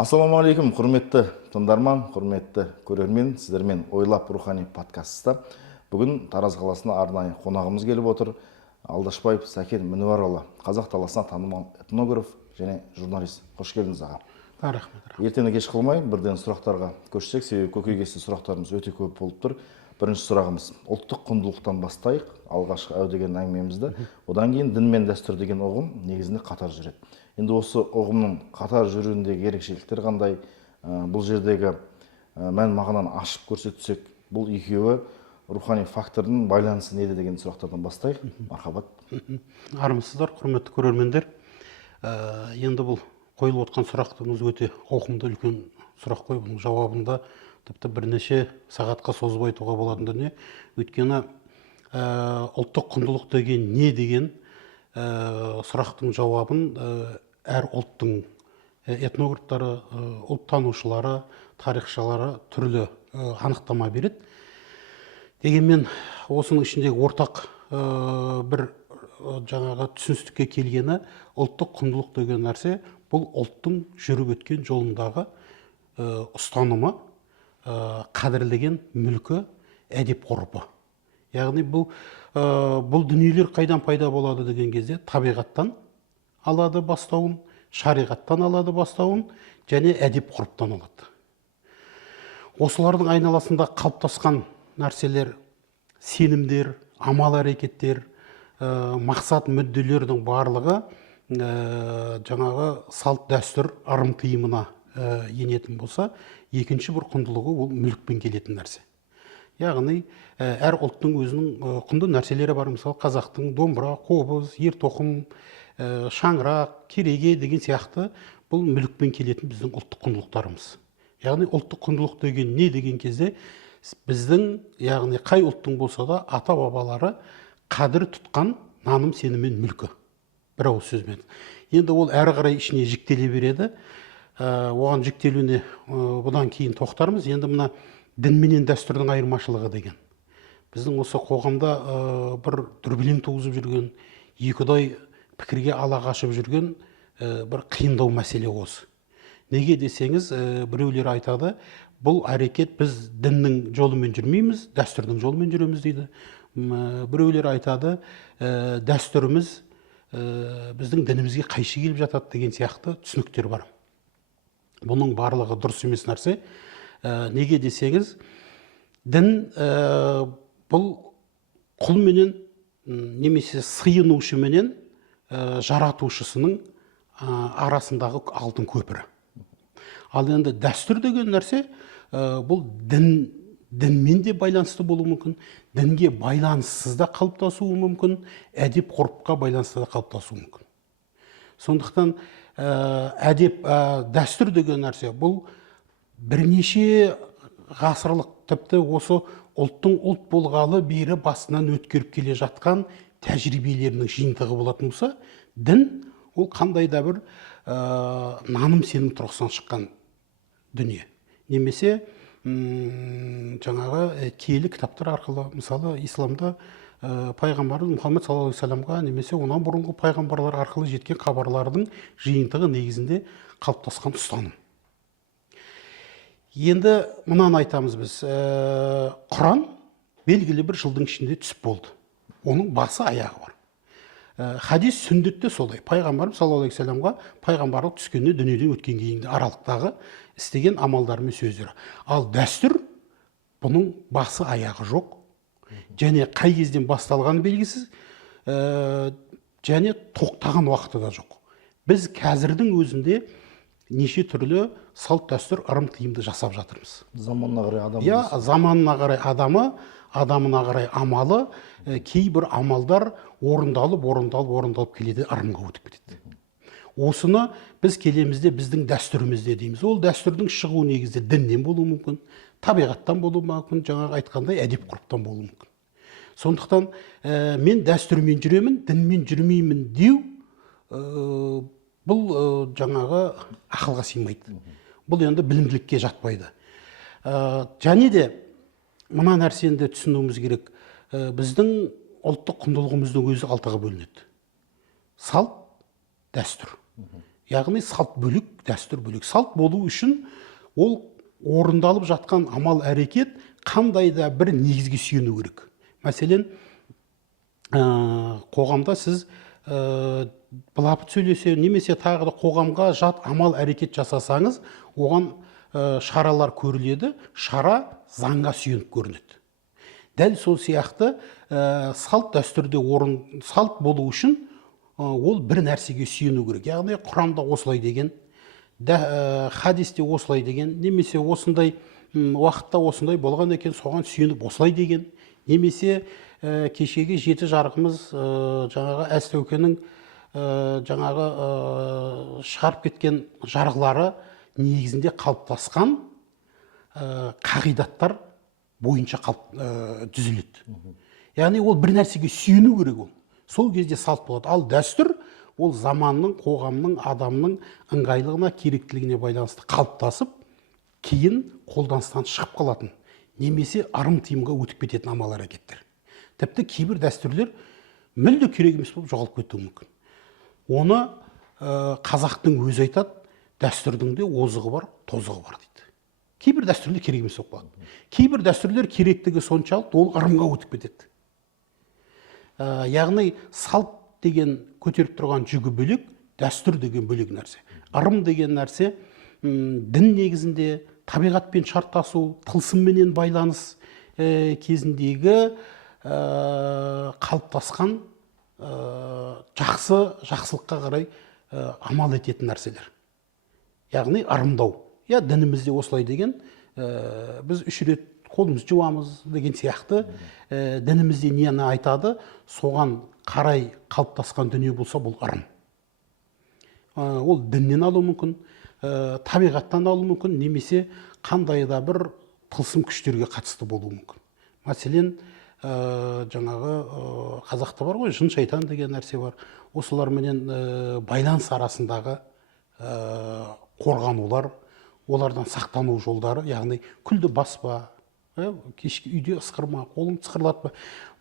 Ассалаумағалейкум, құрметті тыңдарман, құрметті көрермен, сіздермен ойлап рухани подкастта. Бүгін Тараз қаласына арнайы қонағымыз келіп отыр. Алдашбаев Сәкен Мінуарұлы, қазақ даласына танымал этнограф және журналист. Қош келдіңіз аға. Рахмет. Ертені кеш қылмай, бірден сұрақтарға көшсек, себебі көкейкесті сұрақтарымыз өте көп болып тұр. Бірінші сұрағымыз ұлттық құндылықтан бастайық, алғашқы әу деген әңгімемізді. Одан кейін дін мен дәстүр деген ұғым негізінде қатар жүреді. Енді осы ұғымның қатар жүруіндегі ерекшеліктер қандай, бұл жердегі мән мағынаны ашып көрсетсек, бұл екеуі рухани фактордың байланысы неде деген сұрақтардан бастайық. Мархабат. Армысыздар, құрметті көрермендер. Енді бұл қойылып отқан сұрақтарыңыз өте ауқымды үлкен сұрақ қой. Бұның жауабында тіпті бірнеше сағатқа созып айтуға болатын дүние. Өйткені ұлттық құндылық деген не деген сұрақтың жауабын әр ұлттың этнографтары, ұлттанушылары, тарихшылары түрлі анықтама береді. Дегенмен осының ішіндегі ортақ бір жаңағы түсіністікке келгені ұлттық құндылық деген нәрсе бұл ұлттың жүріп өткен жолындағы ұстанымы, қадірлеген мүлкі, әдеп ғұрпы. Яғни бұл дүниелер қайдан пайда болады деген кезде табиғаттан алады бастауын, шариғаттан алады бастауын және әдеп ғұрыптан алады. Осылардың айналасында қалыптасқан нәрселер, сенімдер, амал әрекеттер, мақсат мүдделердің барлығы жаңағы салт дәстүр ырым тыйымына енетін болса, екінші бір құндылығы ол мүлікпен келетін нәрсе. Яғни әр ұлттың өзінің құнды нәрселері бар. Мысалы қазақтың домбыра, қобыз, ер-тоқым, шаңырақ, кереге деген сияқты бұл мүлікпен келетін біздің ұлттық құндылықтарымыз. Яғни ұлттық құндылық деген не деген кезде біздің, яғни қай ұлттың болса да ата-бабалары қадір тұтқан наным, сеніммен мүлкі. Бір ауыз сөзбен. Енді ол әрі қарай ішіне жіктеле береді. Оған жіктелуіне бұдан кейін тоқтармыз. Енді мына дін менен дәстүрдің айырмашылығы деген. Біздің осы қоғамда бір дүрбелең туғызып жүрген, екіұдай пікірге ала қашып жүрген бір қиындау мәселе осы. Неге десеңіз, біреулер айтады, бұл әрекет біз діннің жолымен жүрмейміз, дәстүрдің жолымен жүреміз дейді. Біреулер айтады, дәстүріміз біздің дінімізге қайшы келіп жатады деген сияқты түсініктер бар. Бұның барлығы дұрыс емес нәрсе. Неге десеңіз, дін бұл құл менен немесе сыйынушы менен жаратушысының арасындағы алтын көпірі. Ал енді дәстүр деген нәрсе бұл дінмен де байланысты болуы мүмкін, дінге байланыссыз да қалыптасуы мүмкін, әдеп ғұрыпқа байланысты да қалыптасуы мүмкін. Сондықтан әдеп, дәстүр деген нәрсе бұл бірнеше ғасырлық, тіпті осы ұлттың ұлт болғалы бері басынан өткеріп келе жатқан тәжірибелерінің жиынтығы болатын болса, дін ол қандай да бір наным сенім тұрғысынан шыққан дүние. Немесе жаңағы киелі кітаптар арқылы, мысалы исламда пайғамбарымыз Мұхаммед саллаллаху алейхи вассаламға немесе онан бұрынғы пайғамбарлар арқылы жеткен хабарлардың жиынтығы негізінде қалыптасқан ұстаным. Енді мұнан айтамыз біз, Құран белгілі бір жылдың ішінде түсіп болды. Оның басы аяғы бар. Хадис, сүндет те солай. Пайғамбарымыз саллаллаху алейхи вассаламға пайғамбарлық түскенде дүниеден өткен кейінгі аралықтағы істеген амалдары мен сөздері. Ал дәстүр бұның басы аяғы жоқ. Және қай кезден басталғаны белгісіз, және тоқтаған уақыты да жоқ. Біз қазірдің өзінде неше түрлі салт дәстүр ырым тыйымды жасап жатырмыз. Заманына қарай адамы. Я, заманына қарай адамы, адамына қарай амалы, кейбір амалдар орындалып келеді, ырымға өтіп кетеді. Осыны біз келемізде біздің дәстүрімізде дейміз. Ол дәстүрдің шығуы негізде діннен болуы мүмкін, табиғаттан болуы мүмкін, жаңағы айтқандай әдеп ғұрыптан болуы мүмкін. Сондықтан мен дәстүрмен жүремін, дінмен жүрмеймін деу, бұл жаңағы ақылға сыймайды. Бұл енді білімділікке жатпайды. Және де мына нәрсені де түсінуіміз керек. Біздің ұлттық құндылығымыздың өзі алтыға бөлінеді. Салт, дәстүр. яғни салт бөлек, дәстүр бөлек. Салт болу үшін ол орындалып жатқан амал әрекет қандай да бір негізге сүйену керек. Мәселен, қоғамда сіз былапыт сөйлесе, немесе тағы да қоғамға жат амал әрекет жасасаңыз, оған шаралар көріледі, шара заңға сүйеніп көрінеді. Дәл сол сияқты салт дәстүрде салт болу үшін ол бір нәрсеге сүйену керек. Яғни Құрамда осылай деген, хадисте осылай деген, немесе осындай уақытта осындай болған екен, соған сүйеніп осылай деген, немесе кешегі жеті жарғымыз жаңағы Әз Тәукенің жаңағы шығарып кеткен жарғылары негізінде қалыптасқан қағидаттар бойынша түзіледі. Яғни ол бір нәрсеге сүйену керек ол. Сол кезде салт болады. Ал дәстүр ол заманның, қоғамның, адамның ыңғайлығына, керектілігіне байланысты қалыптасып, кейін қолданыстан шығып қалатын, немесе ырым-тыйымға өтіп кететін амал әрекеттер. Тіпті кейбір дәстүрлер мүлде керек емес болып жоғалып кетуі мүмкін. Оны қазақтың өзі айтады, дәстүрдің де озығы бар, тозығы бар дейді. Кейбір дәстүрлер керек емес болып қалады. Кейбір дәстүрлер керектігі соншалық, ол ырымға өтіп кетеді. Яғни салт деген көтеріп тұрған жүгі бөлек, дәстүр деген бөлек нәрсе. Ырым деген нәрсе дін негізінде табиғатпен шарттасу, тылсымменен байланыс кезіндегі қалыптасқан жақсылыққа қарай амал ететін нәрселер. Яғни ырымдау. Дінімізде осылай деген, біз 3 рет қолымыз жуамыз деген сияқты, дінімізде нені айтады, соған қарай қалыптасқан дүние болса, бұл ырым. Ол діннен алу мүмкін, табиғаттан алу мүмкін, немесе қандай да бір тылсым күштерге қатысты болуы мүмкін. Мәселен, жаңағы қазақта бар ғой, жын шайтан деген нәрсе бар. Осыларменен байланыс арасындағы қорғанулар, олардан сақтану жолдары, яғни күлді баспа, кешкі үйде ысқырма, қолың тысқырлатпа.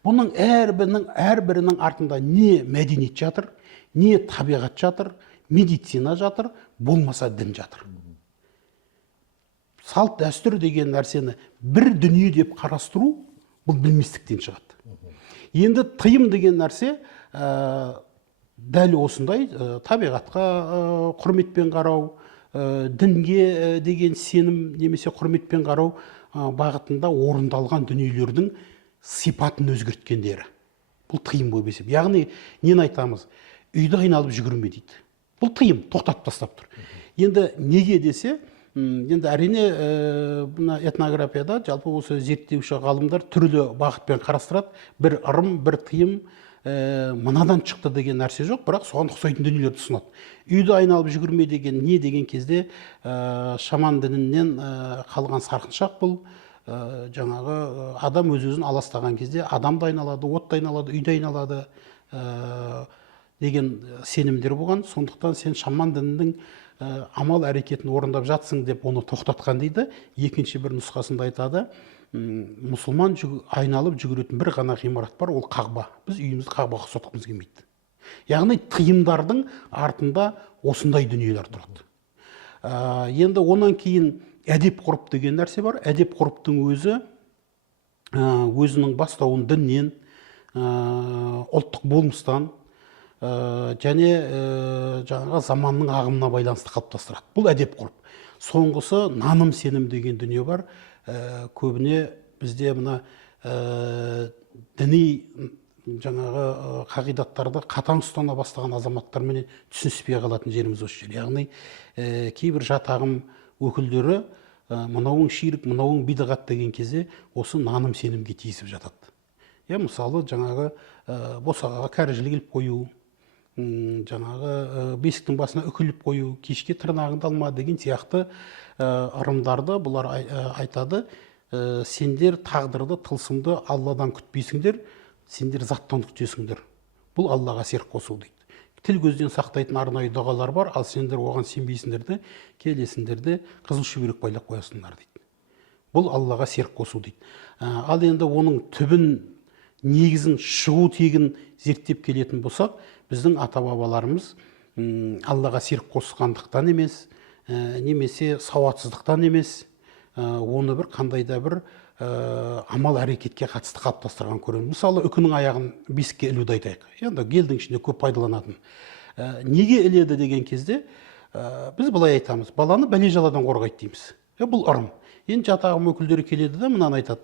Бұның әрбірінің артында не мәдениет жатыр, не табиғат жатыр, медицина жатыр, болмаса дін жатыр. Салт дәстүр деген нәрсені бір дүние деп қарастыру, бұл білместіктен шығады. Енді тыйым деген нәрсе дәл осындай табиғатқа құрметпен қарау, дінге деген сенім немесе құрметпен қарау бағытында орындалған дүниелердің сипатын өзгерткендері. Бұл тыйым болып есеп. Яғни, нені айтамыз? Үйді айналып жүгірме дейді. Бұл тыйым, тоқтатып тастап тұр. Енді неге десе, енді әрине этнографияда жалпы осы зерттеуші ғалымдар түрлі бағытпен қарастырады. Бір ырым, бір тыйым мынадан шықты деген нәрсе жоқ, бірақ соған ұқсайтын дүниелерді ұсынады. Үйді айналып жүгірме деген не деген кезде шаман дінінен қалған сарқыншақ бұл. Жаңағы адам өз-өзін аластаған кезде адам да айналады, от та айналады, үй де айналады деген сенімдер болған. Сондықтан сен шаман дінінің амал әрекетін орындап жатсың деп оны тоқтатқан дейді. Екінші бір нұсқасында айтады, мұсылман айналып жүгіретін бір ғана ғимарат бар, ол қағба. Біз үйімізді қағбаға ұқсатқымыз келмейді. Яғни тыйымдардың артында осындай дүниелер тұрады. Енді онан кейін әдеп ғұрып деген нәрсе бар. Әдеп ғұрыптың өзі өзінің бастауын діннен, ұлттық болмыстан және жаңағы заманның ағымына байланысты қалыптастырады. Бұл әдеп ғұрып. Соңғысы наным сенім деген дүние бар. Көбіне бізде мына діни жаңағы қағидаттарды қатаң ұстана бастаған азаматтармен түсініспей қалатын жеріміз осы жер. Яғни кейбір жат ағым өкілдері мынауың ширк, мынауың бидағат деген кезде осы наным сенімге тиісіп жатады. Мысалы жаңағы босағаға кәрі келіп қою, жаңағы бесіктің басына үкіліп қою, кешке тырнағыңды алма деген сияқты ырымдарды бұлар айтады. Сендер тағдырды, тылсымды Алладан күтпейсіңдер, сендер заттан күтесіңдер. Бұл Аллаға серік қосу дейді. Тіл көзден сақтайтын арнайы дұғалар бар, ал сендер оған сенбейсіңдер де, келесіңдер де қызыл шүберек байлап қоясыңдар дейді. Бұл Аллаға серік қосу дейді. Ал енді оның түбін, негізін, шығу тегін зерттеп келетін болсақ, біздің ата-бабаларымыз Аллаға серік қосқандықтан емес, немесе сауатсыздықтан емес, оны бір қандай да бір амал әрекетке қатысты қалыптастырған көреміз. Мысалы, үкінің аяғын бесікке ілуді айтайық. Енді елдің ішінде көп пайдаланатын. Неге іледі деген кезде біз былай айтамыз: баланы бәле жаладан қорғайды дейміз. Бұл ырым. Енді жат ағым өкілдері келеді да мынаны айтады: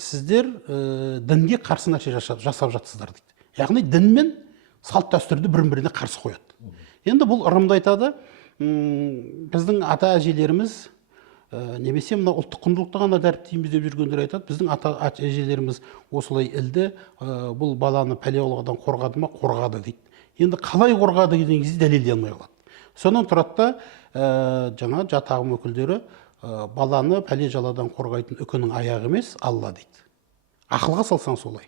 сіздер дінге қарсы нәрсе жасап жатсыздар дейді. Яғни дін мен салт дәстүрді бірін-біріне қарсы қояды. Енді бұл ырымды айтады. Біздің ата әжелеріміз, немесе мына ұлттық құндылықты ғана дәріптейміз деп жүргендер айтады: біздің ата әжелеріміз осылай ілді, бұл баланы пәле-олғадан қорғады ма? Қорғады дейді. Енді қалай қорғады деген кезде дәлелдей алмай қалады. Сонан тұрады да жаңа жат ағым өкілдері баланы пәле-жаладан қорғайтын үкінің аяғы емес, Алла дейді. Ақылға салсаң солай.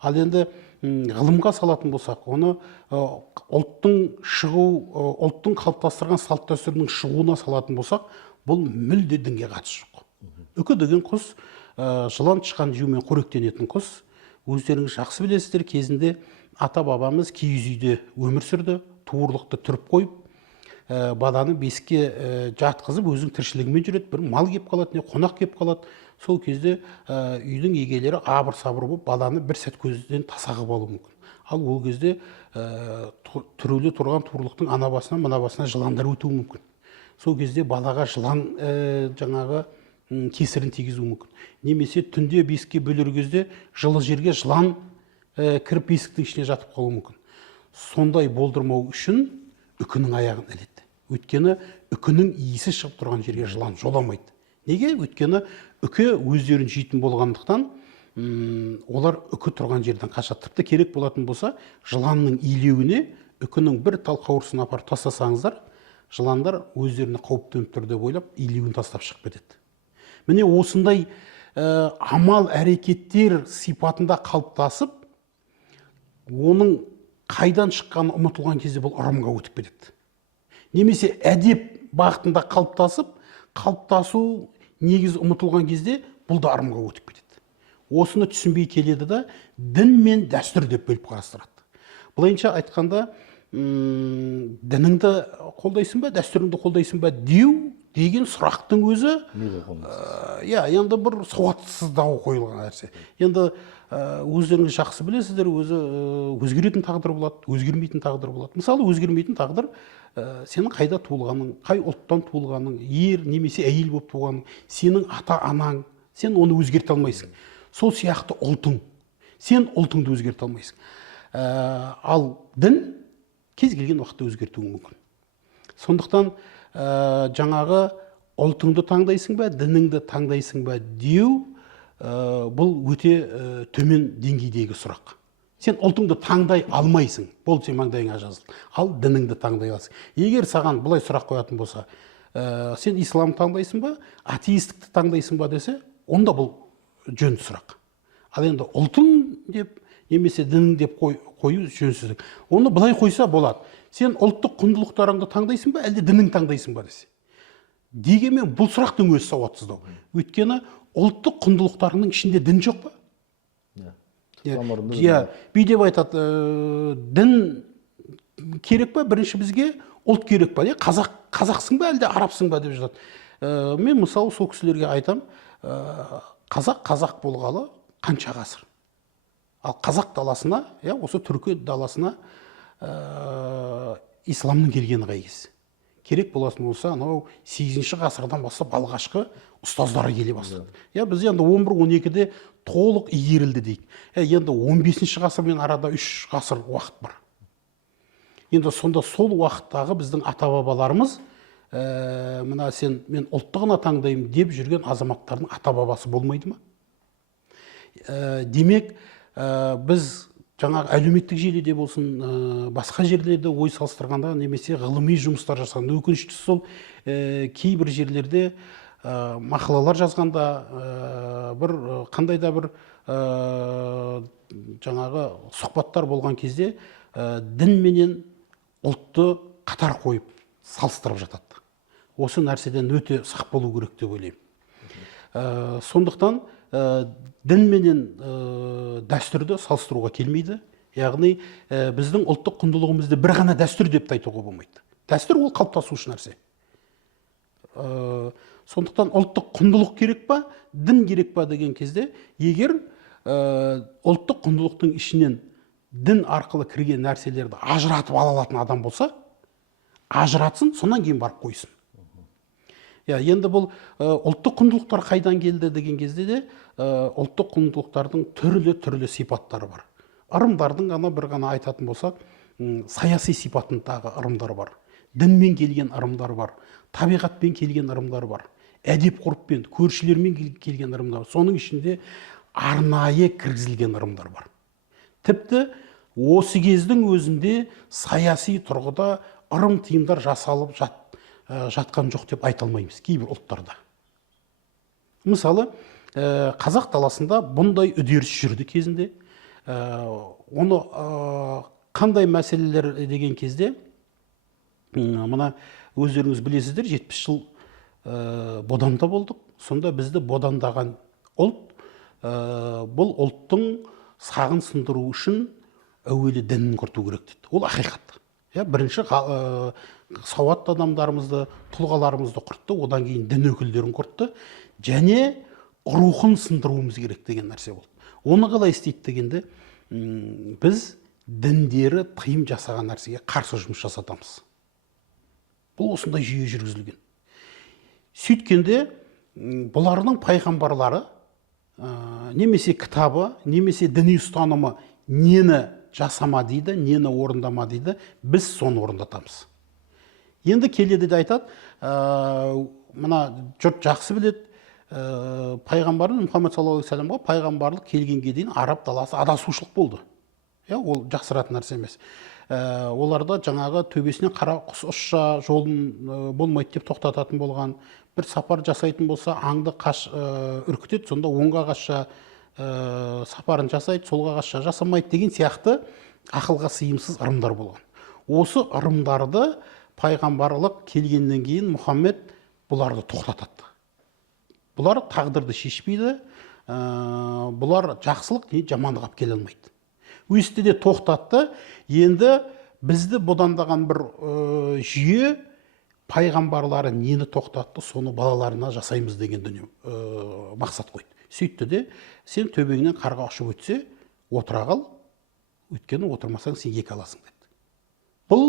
Ал енді ғылымға салатын болсақ, оны ұлттың қалыптастырған салт дәстүрінің шығуына салатын болсақ, бұл мүлде дінге қатысы жоқ. Үкі деген құс жылан тышқан жеумен қоректенетін құс. Өздеріңіз жақсы білесіздер, кезінде ата бабамыз киіз үйде өмір сүрді, туырлықты түріп қойып, баланы бесікке жатқызып, өзінің тіршілігімен жүреді. Бір мал кеп қалады, не қонақ кеп қалады. Сол кезде үйдің егелері абыр-сабыр болып, баланы бір сәт көзден таса қылып алуы мүмкін. Ал ол кезде түрулі тұрған туырлықтың ана басына, мына басына жыландар өтуі мүмкін. Сол кезде балаға жылан жаңағы кесірін тигізуі мүмкін. Немесе түнде бесікке бөлер кезде жылы жерге жылан кіріп бесіктің ішіне жатып қалуы мүмкін. Сондай болдырмау үшін үкінің аяғын іледі. Өйткені үкінің иісі шығып тұрған жерге жылан жоламайды. Неге? Өйткені үкі өздерін жейтін болғандықтан, олар үкі тұрған жерден қашады. Тіпті керек болатын болса, жыланның илеуіне үкінің бір тал қауырсын апарып тастасаңыздар, жыландар өздеріне қауіп төніп тұр деп ойлап, илеуін тастап шығып кетеді. Міне осындай амал әрекеттер сипатында қалыптасып, оның қайдан шыққаны ұмытылған кезде бұл ырымға өтіп кетеді. Немесе әдеп бағытында қалыптасу негізі ұмытылған кезде бұл да ырымға өтіп кетеді. Осыны түсінбей келеді да дін мен дәстүр деп бөліп қарастырады. Былайынша айтқанда, дініңді қолдайсың ба, дәстүріңді қолдайсың ба деу деген сұрақтың өзі енді бір сауатсыздау қойылған нәрсе. Енді өздеріңіз жақсы білесіздер, өзі өзгеретін тағдыр болады, өзгермейтін тағдыр болады. Мысалы, өзгермейтін тағдыр сенің қайда туылғаның, қай ұлттан туылғаның, ер немесе әйел болып туғаның, сенің ата-анаң, сен оны өзгерте алмайсың. Сол сияқты ұлтың, сен ұлтыңды өзгерте алмайсың. Ал дін кез келген уақытта өзгертуі мүмкін. Сондықтан жаңағы ұлтыңды таңдайсың ба, дініңді таңдайсың ба деу, бұл өте төмен деңгейдегі сұрақ. Сен ұлтыңды таңдай алмайсың, бол сен маңдайыңа жазылды. Ал дініңді таңдай аласың. Егер саған бұлай сұрақ қоятын болса, сен ислам таңдайсың ба, атеистікті таңдайсың ба десе, онда бұл жөн сұрақ. Ал енді ұлтың деп, немесе дінің деп қою жөнсіздік. Оны былай қойса болады. Сен ұлттық құндылықтарыңды таңдайсың ба, әлде дінің таңдайсың ба десе. Дегенмен бұл сұрақтың өзі сауатсыздау. Өйткені ұлттық құндылықтарының ішінде дін жоқ па? Бүй деп айтады, дін керек па? Бірінші бізге ұлт керек па? Қазақсың ба, әлде арабсың ба деп жатады. Мен мысалы сол кісілерге айтам, қазақ болғалы қанша ғасыр? Ал қазақ даласына, осы түркі даласына исламның келгені қай кез? Керек болатын болса, 8-ші ғасырдан бастап алғашқы ұстаздары келе бастады. Біз енді 11-12-де толық игерілді дейік. Енді 15-ші ғасырмен арада 3 ғасыр уақыт бар. Енді сонда сол уақыттағы біздің ата-бабаларымыз, мына мен ұлттығына таңдаймын деп жүрген азаматтардың ата-бабасы болмайды ма? Демек, біз жаңағы әлеуметтік желіде болсын, басқа жерлерде ой салыстырғанда, немесе ғылыми жұмыстар жасағанда, өкініштісі сол кейбір жерлерде мақалалар жазғанда, қандай да бір жаңағы сұхбаттар болған кезде дін менен ұлтты қатар қойып салыстырып жатады. Осы нәрседен өте сақ болу керек деп ойлаймын. Сондықтан дін менен дәстүрді салыстыруға келмейді. Яғни біздің ұлттық құндылығымызды бір ғана дәстүр деп айтуға болмайды. Дәстүр ол қалыптасушы нәрсе. Сондықтан ұлттық құндылық керек па, дін керек па деген кезде, егер ұлттық құндылықтың ішінен дін арқылы кірген нәрселерді ажыратып ала алатын адам болса, ажыратсын, сонан кейін барып қойсын. Енді бұл ұлттық құндылықтар қайдан келді деген кезде де, ұлттық құндылықтардың түрлі сипаттары бар. Ырымдардың бір ғана айтатын болсақ, саяси сипатындағы ырымдар бар, дінмен келген ырымдар бар, табиғатпен келген ырымдар бар, әдеп ғұрыппен, көршілермен келген ырымдар бар. Соның ішінде арнайы кіргізілген ырымдар бар. Тіпті осы кездің өзінде саяси тұрғыда ырым тыйымдар жасалып жатқан жоқ деп айта алмаймыз кейбір ұлттарда. Мысалы, қазақ даласында бұндай үдеріс жүрді кезінде. Оны қандай мәселелер деген кезде, мына өздеріңіз білесіздер, 70 жыл боданда болдық. Сонда бізді бодандаған ұлт, бұл ұлттың сағын сындыру үшін әуелі дінін құрту керек дейді. Ол ақиқат. Бірінші сауатты адамдарымызды, тұлғаларымызды құртты, одан кейін дін өкілдерін құртты, және рухын сындыруымыз керек деген нәрсе болды. Оны қалай істейді дегенде, біз діндері тыйым жасаған нәрсеге қарсы жұмыс жасатамыз. Бұл осындай жүйе жүргізілген. Сөйткенде, бұлардың пайғамбарлары, немесе кітабы, немесе діни ұстанымы нені жасама дейді, нені орындама дейді, біз соны орындатамыз. Енді келеді де айтады, мына жұрт жақсы біледі, пайғамбардың Мұхаммед саллаллаху алейхи вассаламға пайғамбарлық келгенге дейін араб даласы адасушылық болды. Ол жақсыратын нәрсе емес. Оларда жаңағы төбесінен қара құс ұшса жолын болмайды деп тоқтататын болған. Бір сапар жасайтын болса аңды үркітеді, сонда оңға қашса сапарын жасайды, солға қашса жасамайды деген сияқты ақылға сыйымсыз ырымдар болған. Осы ырымдарды пайғамбарлық келгеннен кейін Мұхаммед бұларды тоқтатады. Бұлар тағдырды шешпейді, бұлар жақсылық не жамандық алып келе алмайды. Өсті де тоқтатты. Енді бізді бодандаған бір жүйе, пайғамбарлары нені тоқтатты, соны балаларына жасаймыз деген дүние мақсат қойды. Сөйтті де, сен төбеңнен қарға ұшып өтсе, отыра қал, өйткені отырмасаң сен екі аласың деді. Бұл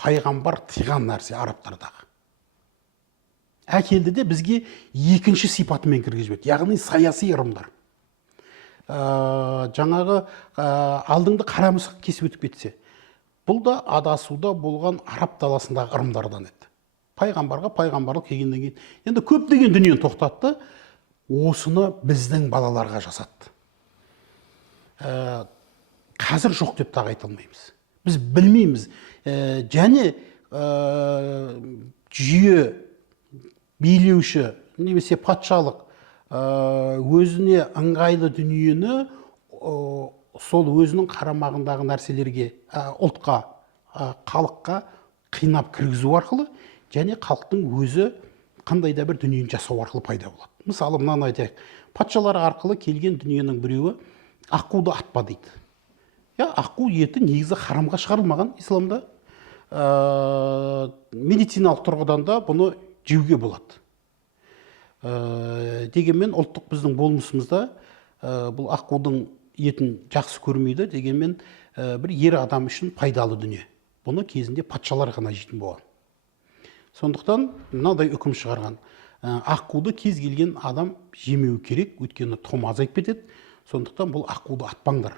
пайғамбар тыйған нәрсе арабтардағы. Әкелді де бізге екінші сипатымен кіргізбеді, яғни саяси ырымдар. Жаңағы алдыңды қара мысық кесіп өтіп кетсе, бұл да адасуда болған араб даласындағы ырымдардан еді. Пайғамбарға пайғамбарлық келгеннен кейін енді көптеген дүниені тоқтатты, осыны біздің балаларға жасатты. Қазір жоқ деп тағы айта алмаймыз. Біз білмейміз. Және жүйе, билеуші, немесе патшалық өзіне ыңғайлы дүниені сол өзінің қарамағындағы нәрселерге, ұлтқа, халыққа қинап кіргізу арқылы, және халықтың өзі қандай да бір дүниені жасау арқылы пайда болады. Мысалы, мынаны айтайық. Патшалар арқылы келген дүниенің біреуі аққуды атпа дейді. Аққу еті негізі харамға шығарылмаған исламда. Медициналық тұрғыдан да бұны жеуге болады. Дегенмен ұлттық біздің болмысымызда бұл аққудың етін жақсы көрмейді, дегенмен бір ер адам үшін пайдалы дүние. Бұны кезінде патшалар ғана жейтін болған. Сондықтан мынадай үкім шығарған. Аққуды кез келген адам жемеу керек, өйткені тұқым азайып кетеді. Сондықтан бұл аққуды атпаңдар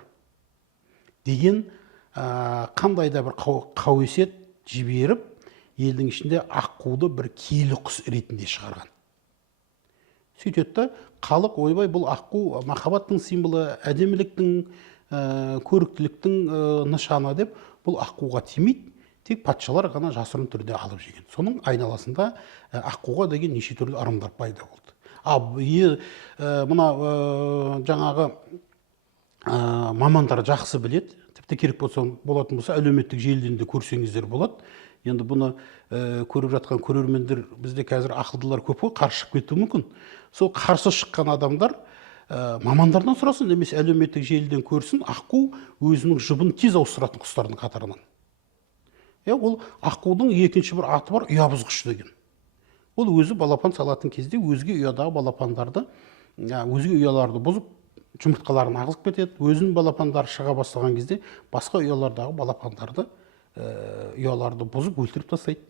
деген қандай да бір қауесет жіберіп, елдің ішінде аққуды бір киелі құс ретінде шығарған. Сөйтеді, халық ойбай бұл аққу махаббаттың символы, әдеміліктің, көріктіліктің нышаны деп бұл аққуға тимейді, тек патшалар ғана жасырын түрде алып жеген. Соның айналасында аққуға деген неше түрлі ырымдар пайда болды. Мына жаңағы мамандар жақсы біледі, тіпті керек болатын болса, әлеуметтік желіден де көрсеңіздер болады. Енді бұны көріп жатқан көрермендер, бізде қазір ақылдылар көп қой, қарсы шығып кетуі мүмкін. Сол қарсы шыққан адамдар мамандардан сұрасын, немесе әлеуметтік желіден көрсін, аққу өзінің жұбын тез ауыстыратын құстардың қатарынан. Ол аққудың екінші бір аты бар, ұябұзғыш деген. Ол өзі балапан салатын кезде өзге ұядағы балапандарды, өзге ұяларды бұзып, жұмыртқаларын ағызып кетеді. Өзінің балапандары шыға бастаған кезде басқа ұялардағы балапандарды, ұяларды бұзып өлтіріп тастайды.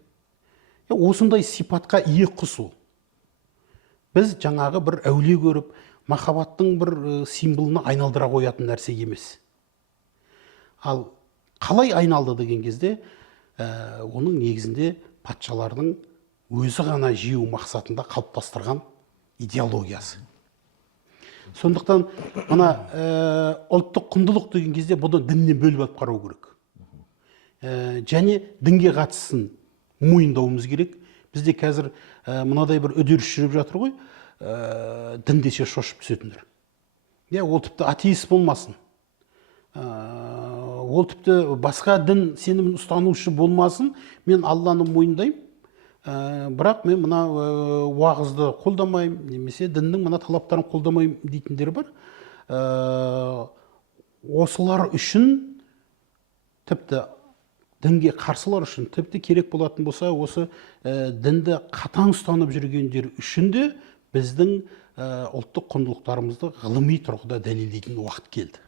Осындай сипатқа ие құс ол. Біз жаңағы бір әулие көріп, махаббаттың бір символына айналдыра қоятын нәрсе емес. Ал қалай айналды деген кезде, оның негізінде патшалардың өзі ғана жеу мақсатында қалыптастырған идеологиясы. Сондықтан мына ұлттық құндылық деген кезде бұны діннен бөліп алып қарау керек. Және дінге қатысын мойындауымыз керек. Бізде қазір мынадай бір үдеріс жүріп жатыр ғой, дін десе шошып түсетіндер. Ол тіпті атеист болмасын. Ол тіпті басқа дін сенімін ұстанушы болмасын, мен Алланы мойындаймын, бірақ мен мына уағызды қолдамаймын, немесе діннің мына талаптарын қолдамаймын дейтіндер бар. Осылар үшін, тіпті дінге қарсылар үшін, тіпті керек болатын болса, осы дінді қатаң ұстанып жүргендер үшін де біздің ұлттық құндылықтарымызды ғылыми тұрғыда дәлелдейтін уақыт келді.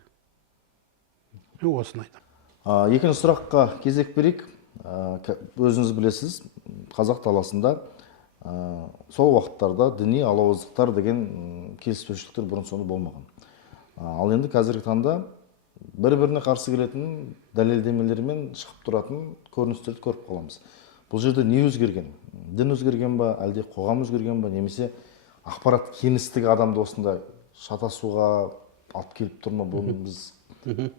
Осыны айтамын. Екінші сұраққа кезек берейік. Өзіңіз білесіз, қазақ даласында сол уақыттарда діни алауыздықтар деген келіспеушіліктер бұрын-соңды болмаған. Ал енді қазіргі таңда бір-біріне қарсы келетін дәлелдемелермен шығып тұратын көріністерді көріп қаламыз. Бұл жерде не өзгерген? Дін өзгерген ба, әлде қоғам өзгерген ба, немесе ақпарат кеңістігі адамды осындай шатасуға алып келіп тұр ма? Бұны біз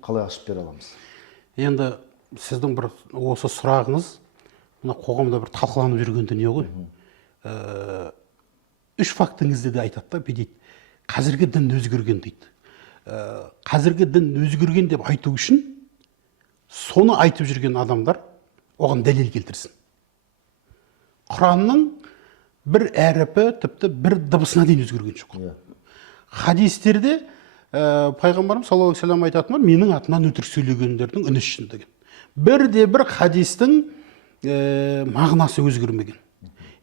қалай ашып бере аламыз? Енді сіздің бір осы сұрағыңыз мына қоғамда бір талқыланып жүрген дүние ғой. Үш фактіңізді де айтады да, дейді. Қазіргі дін өзгерген дейді. Қазіргі дін өзгерген деп айту үшін соны айтып жүрген адамдар оған дәлел келтірсін. Құранның бір әріпі тіпті бір дыбысына дейін өзгерген жоқ. Хадистерде пайғамбарымыз саллаллаху алейхи вассалам айтатын бар, менің атымнан өтірік сөйлегендердің үні үшін деген. Бірде-бір хадистің мағынасы өзгермеген.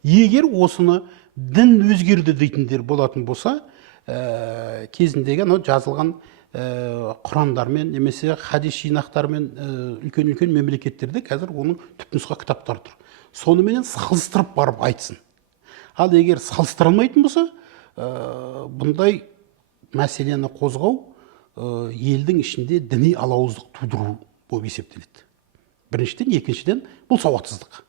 Егер осыны дін өзгерді дейтіндер болатын болса, кезіндегі жазылған құрандармен немесе хадис жинақтармен үлкен-үлкен мемлекеттерде қазір оның түпнұсқа кітаптары тұр. Соныменен салыстырып барып айтсын. Ал егер салыстыра алмайтын болса, бұндай мәселені қозғау елдің ішінде діни алауыздық тудыру болып есептеледі. Біріншіден, екіншіден бұл сауатсыздық.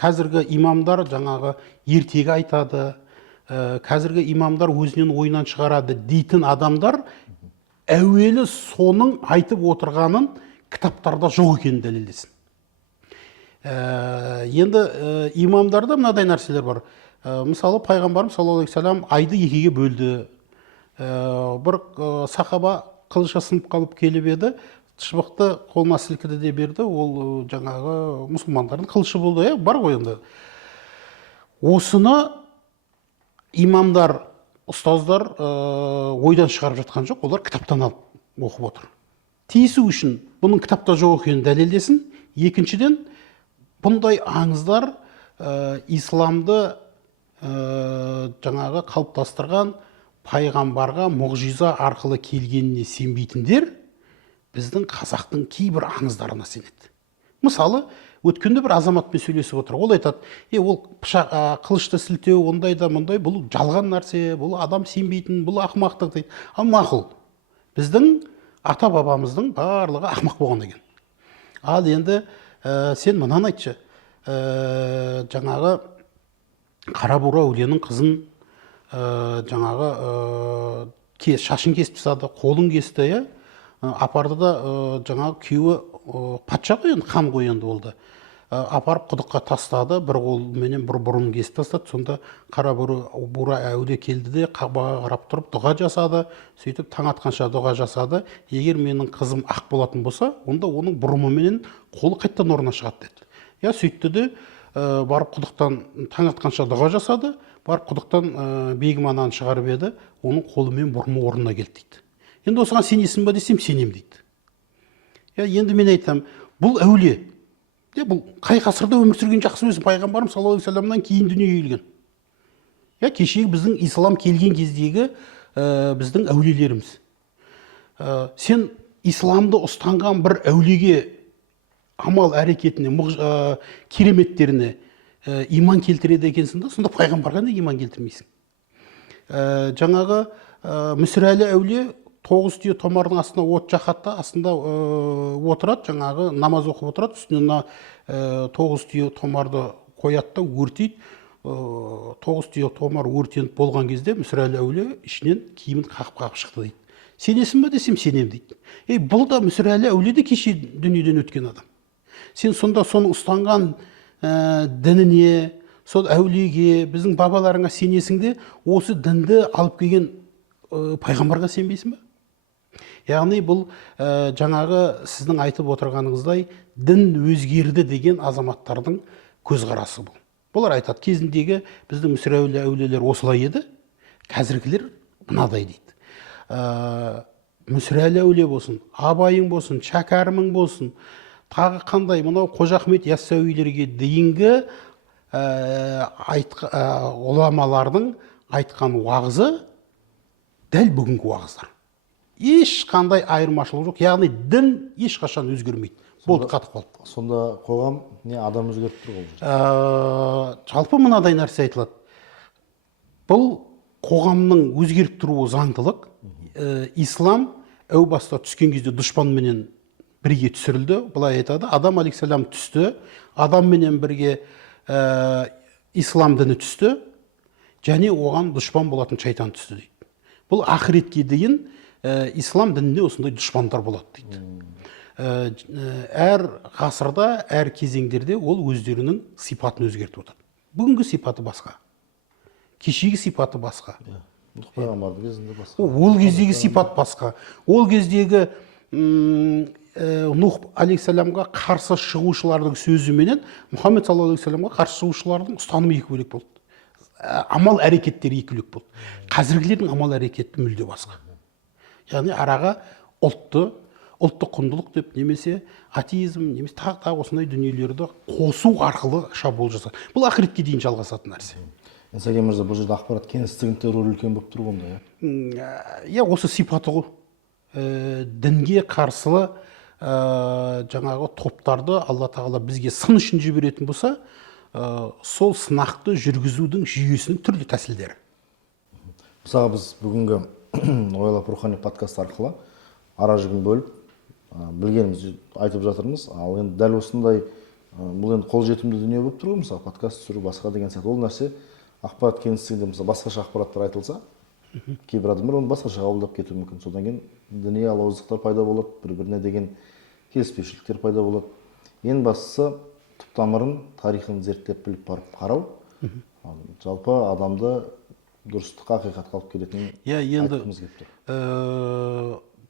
Қазіргі имамдар жаңағы ертегі айтады, қазіргі имамдар өзінен ойынан шығарады дейтін адамдар әуелі соның айтып отырғанын кітаптарда жоқ екенін дәлелдесін. Енді имамдарда мынадай нәрселер бар. Мысалы, пайғамбарымыз саллаллаху алейхи вассалам айды екіге бөлді. Бір сахаба қылышы сынып қалып келіп еді, шыбықты қолына сілкіді де берді, ол жаңағы мұсылмандардың қылышы болды. Бар ғой енді. Осыны имамдар, ұстаздар ойдан шығарып жатқан жоқ, олар кітаптан алып оқып отыр. Тиісу үшін бұның кітапта жоқ екенін дәлелдесін. Екіншіден, бұндай аңыздар исламды жаңағы қалыптастырған пайғамбарға мұғжиза арқылы келгеніне сенбейтіндер біздің қазақтың кейбір аңыздарына сенеді. Мысалы, өткенде бір азаматпен сөйлесіп отыр. Ол айтады, ол қылышты сілтеу, ондай да мұндай, бұл жалған нәрсе, бұл адам сенбейтін, бұл ақымақтық дейді. Ал мақұл, біздің ата бабамыздың барлығы ақымақ болған екен. Ал енді сен мынаны айтшы, жаңағы Қарабура әулиенің қызын жаңағы шашын кесіп тастады, қолын кесті, апарды да жаңағы күйеуі патша ғой енді, хан ғой енді болды. Апарып құдыққа тастады, бір қолменен бір бұрын кесіп тастады. Сонда Қарабура әулие келді де қабаға қарап тұрып дұға жасады. Сөйтіп таң атқанша дұға жасады. Егер менің қызым ақ болатын болса, онда оның бұрымыменен қолы қайттан орнына шығады деді. Сөйтті де барып құдықтан таң атқанша дұға жасады. барып құдықтан бегім ананы шығарып еді, оның қолымен бұрымы орнына келді дейді. Енді осыған сенесің ба десем, сенем дейді. Енді мен айтам, бұл әулие. Бұл қай ғасырда өмір сүрген жақсы өзі, пайғамбарымыз саллаллаху алейхи вассаламнан кейін дүниеге келген. Кешегі біздің ислам келген кездегі біздің әулиелеріміз. Сен исламды ұстанған бір әулиеге амал әрекетіне, кереметтеріне иман келтіреді екенсің да, сонда пайғамбарға не иман келтірмейсің? Жаңағы Мүсірәлі әулие 9 түйе томардың астына от жақатта, астында отырады, жаңағы намаз оқып отырады, үстіне 9 түйе томарды қоятта өртейді. 9 түйе томар өртеніп болған кезде Мүсірәлі әулие ішінен киімін қағып шықты дейді. Сенесің ба десем, сенем дейді. Бұл да Мүсірәлі әулие де кеше дүниеден өткен адам. Сен сонда соның ұстанған дініне, сол әулиеге, біздің бабаларыңа сенесің де, осы дінді алып келген пайғамбарға сенбейсің ба? Яғни бұл жаңағы сіздің айтып отырғаныңыздай дін өзгерді деген азаматтардың көзқарасы бұл. Бұлар айтады, кезіндегі біздің Мүсірәлі әулиелер осылай еді, қазіргілер мынадай дейді. Мүсірәлі әулие болсын, Абайың болсын, Шәкәрімің болсын, тағы қандай мынау Қожа Ахмет Яссауилерге дейінгі ғұламалардың айтқан уағызы дәл бүгінгі уағыздар. Ешқандай айырмашылық жоқ. Яғни дін ешқашан өзгермейді. Болды, қатып қалды. Сонда қоғам не адам өзгеріп тұр ғой? Жалпы мынадай нәрсе айтылады. Бұл қоғамның өзгеріп тұруы заңдылық. Ислам әу баста түскен кезде дұшпанменен бірге түсірілді. Бұлай айтады, Адам алейхиссалам түсті, адамменен бірге ислам діні түсті, және оған дұшпан болатын шайтан түсті дейді. Бұл ақыретке дейін ислам дінінде осындай дұшпандар болады дейді. Әр ғасырда, әр кезеңдерде ол өздерінің сипатын өзгертіп отыр. Бүгінгі сипаты басқа, кешегі сипаты басқа. Пайғамбардың кезінде басқа. Ол кездегі сипат басқа. Ол кездегі Нух алейхиссаламға қарсы шығушылардың сөзіменен Мұхаммед саллаллаху алейхи вассаламға қарсы шығушылардың ұстанымы екі бөлек болды. Амал әрекеттері екі бөлек болды. Қазіргілердің амал әрекеті мүлде басқа. Яғни араға ұлттық құндылық деп, немесе атеизм, немесе тағы осындай дүниелерді қосу арқылы шабуыл жасады. Бұл ақыретке дейін жалғасатын нәрсе. Сәкен мырза, бұл жерде ақпарат кеңістігінде рөлі үлкен болып тұр ғой? Осы сипаты ғой. Дінге қарсылы жаңағы топтарды Алла тағала бізге сын үшін жіберетін болса, сол сынақты жүргізудің жүйесінің түрлі тәсілдері. Мысалға біз бүгінгі ойлап рухани подкаст арқылы ара жігін бөліп білгенімізді айтып жатырмыз. Ал енді дәл осындай бұл енді қолжетімді дүние болып тұр ғой, мысалы подкаст түсіру басқа деген сияқты. Ол нәрсе ақпарат кеңістігінде мысалы басқаша ақпараттар айтылса, кейбір адамдар оны басқаша қабылдап кетуі мүмкін. Содан кейін діни алауыздықтар пайда болады, бір-біріне деген келіспеушіліктер пайда болады. Ең бастысы түп тамырын, тарихын зерттеп біліп барып қарау, жалпы адамды дұрыстыққа, ақиқатқа алып келетінін айтқымыз келіп тұр.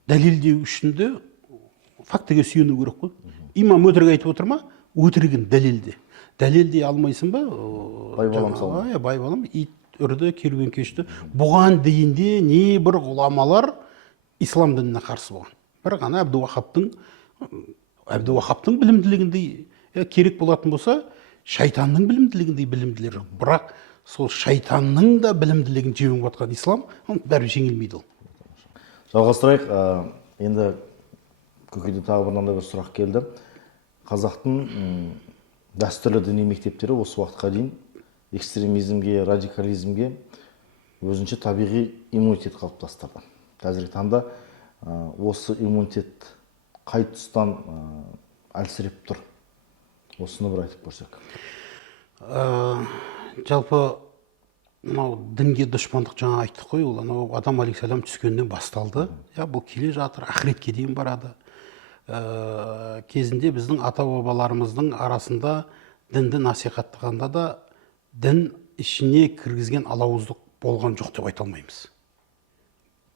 Дәлелдеу үшін де фактіге сүйену керек қой. Имам өтірік айтып отыр ма? Өтірігін дәлелде. Дәлелдей алмайсың ба? Байбалам салма. Байбалам, ит үрді, керуен кешті. Бұған дейінде не бір ғұламалар ислам дініне қарсы болған. Бір ғана Әбдуахаптың білімділігіндей керек болатын болса, шайтанның білімділігіндей білімділер жоқ. Бірақ сол шайтанның да білімділігін жеңіп жатқан ислам, бәрі жеңілмейді ол. Жалғастырайық. Енді көкейде тағы бір мынандай бір сұрақ келді. Қазақтың дәстүрлі діни мектептері осы уақытқа дейін экстремизмге, радикализмге өзінше табиғи иммунитет қалыптастырды. Қазіргі таңда осы иммунитет қай тұстан әлсіреп тұр? Осыны бір айтып көрсек. Жалпы мынау дінге дұшпандық жаңа айттық қой, ол анау Адам алейхиссалам түскеннен басталды. Бұл келе жатыр, ақыретке дейін барады. Кезінде біздің ата-бабаларымыздың арасында дінді насихаттағанда да дін ішіне кіргізген алауыздық болған жоқ деп айта алмаймыз.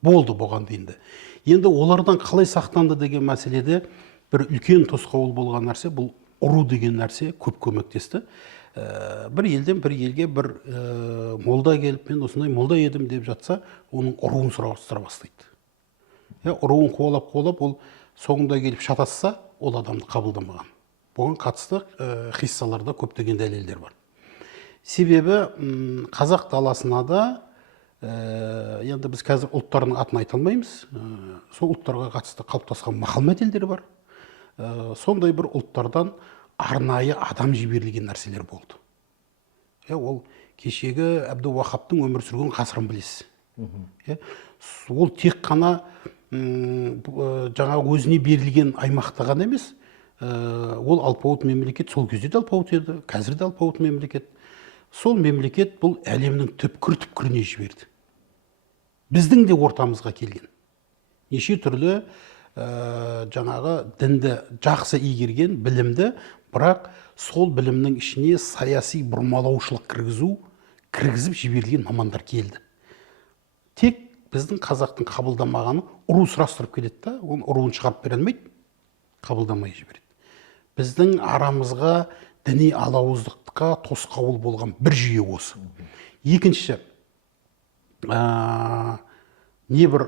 Болды болған дейінді. Енді олардан қалай сақтанды деген мәселеде бір үлкен тосқауыл болған нәрсе, бұл ұру деген нәрсе көп көмектесті. бір елден бір елге бір молда келіп, мен осындай молда едім деп жатса, оның ұруын сұрастыра бастайды. Ұруын қуалап, ол соңында келіп шатасса, ол адамды қабылдамаған. Бұған қатысты қиссаларда көптеген дәлелдер бар. Себебі қазақ даласына да, енді біз қазір ұлттардың атын айта алмаймыз, сол ұлттарға қатысты қалыптасқан мақал-мәтелдер бар. Сондай бір ұлттардан арнайы адам жіберілген нәрселер болды. Ол кешегі Әбдіуақаптың өмір сүрген ғасырын білесіз. Ол тек қана жаңа өзіне берілген аймақта ғана емес, ол алпауыт мемлекет, сол кезде де алпауыт еді, қазір де алпауыт мемлекет. Сол мемлекет бұл әлемнің түпкір-түпкіріне жіберді. Біздің де ортамызға келген. Неше түрлі жаңағы дінді жақсы игерген, білімді, бірақ сол білімнің ішіне саяси бұрмалаушылық кіргізіп жіберілген мамандар келді. Тек біздің қазақтың қабылдамағаны ұру сұрастырып келеді да, оның ұруын шығарып бере алмайды, қабылдамай жібереді. Біздің арамызға діни алауыздыққа тосқауыл болған бір жүйе осы. Екінші, небір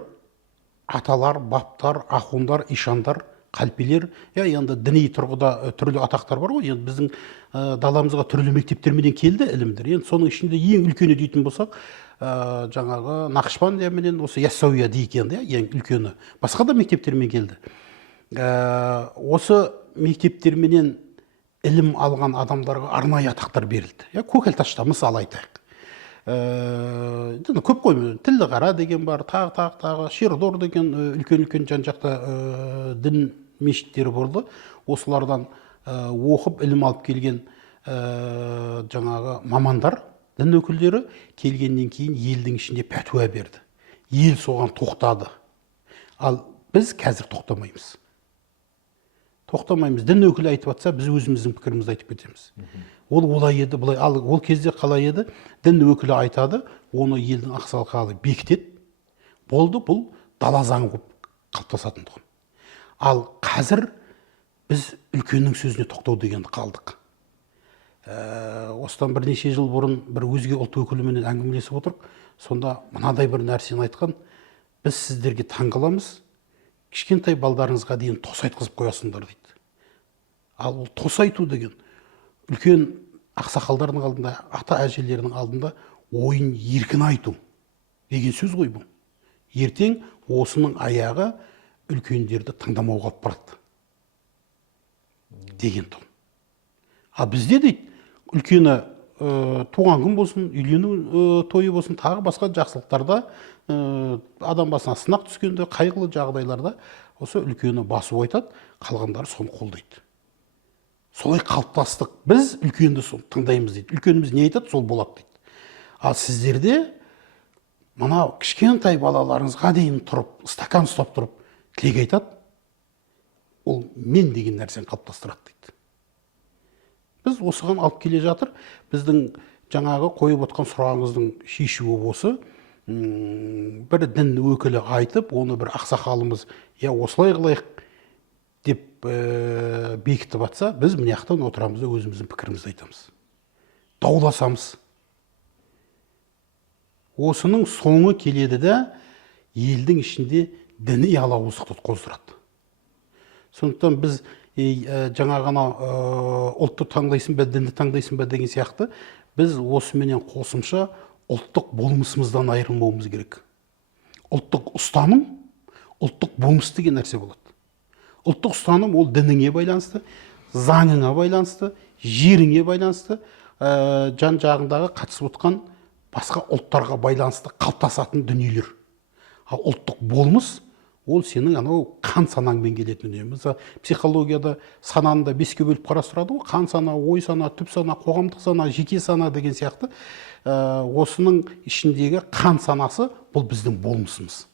аталар, баптар, ахундар, ишандар, қалпилер, енді діни тұрғыда түрлі атақтар бар ғой, енді біздің даламызға түрлі мектептерменен келді ілімдер. Енді соның ішінде ең үлкені дейтін болсақ, жаңағы Нақшбандияменен осы Яссауия дейкен, ең үлкені. Басқа да мектептермен келді. Осы мектептерменен ілім алған адамдарға арнайы атақтар берілді. Көкелташта мысал айтайық. Көп қой, Тілді Қара деген бар, тағы, Шердор деген үлкен-үлкен жан-жақта дін мешіттері болды. Осылардан оқып, ілім алып келген жаңағы мамандар, дін өкілдері келгеннен кейін елдің ішінде пәтуа берді. Ел соған тоқтады. Ал біз қазір тоқтамаймыз. Дін өкілі айтып атса, біз өзіміздің пікірімізді айтып кетеміз. Ол олай еді, бұлай. Ал ол кезде қалай еді? Дін өкілі айтады, оны елдің ақсақалы бекітеді. Болды, бұл дала заңы болып қалыптасатын тұғын. Ал қазір біз үлкеннің сөзіне тоқтау дегенді қалдық. Осыдан бірнеше жыл бұрын бір өзге ұлт өкіліменен әңгімелесіп отырып, сонда мынадай бір нәрсені айтқан: біз сіздерге таңғаламыз, кішкентай балдарыңызға дейін тос айтқызып қоясыңдар дейді. Ал ол тос айту деген үлкен ақсақалдардың алдында, ата әжелерінің алдында ойын еркін айту деген сөз ғой бұл. Ертең осының аяғы үлкендерді тыңдамауға алып барады деген тұғын. Ал бізде дейді, үлкені туған күн болсын, үйлену тойы болсын, тағы басқа жақсылықтарда, адам басына сынақ түскенде, қайғылы жағдайларда осы үлкені басып айтады, қалғандары соны қолдайды. Солай қалыптастық. Біз үлкенді тыңдаймыз дейді. Үлкеніміз не айтады, сол болады дейді. Ал сіздерде мынау кішкентай балаларыңызға дейін тұрып, стакан ұстап тұрып, тілек айтады, ол мен деген нәрсені қалыптастырады дейді. Біз осыған алып келе жатыр. Біздің жаңағы қойып отқан сұрағыңыздың шешуі осы. Бір дін өкілі айтып, оны бір ақсақалымыз осылай қылайық деп бекітіп атса, біз мына жақтан отырамыз да өзіміздің пікірімізді айтамыз. Дауласамыз. Осының соңы келеді де елдің ішінде діни алауыздықты қоздырады. Сондықтан біз жаңа ғана ұлтты таңдайсың ба, дінді таңдайсың ба деген сияқты, біз осыменен қосымша ұлттық болмысымыздан айырылмауымыз керек. Ұлттық ұстаным, ұлттық болмыс деген нәрсе болады. Ұлттық ұстаным ол дініңе байланысты, заңыңа байланысты, жеріңе байланысты, жан-жағындағы қатысып отқан басқа ұлттарға байланысты қалыптасатын дүниелер. Ал ұлттық болмыс ол сенің анау қан санаңмен келетін дүние. Мысалы, психологияда сананы да 5-ке бөліп қарастырады ғой. Қан сана, ой сана, түп сана, қоғамдық сана, жеке сана деген сияқты. Осының ішіндегі қан санасы бұл біздің болмысымыз.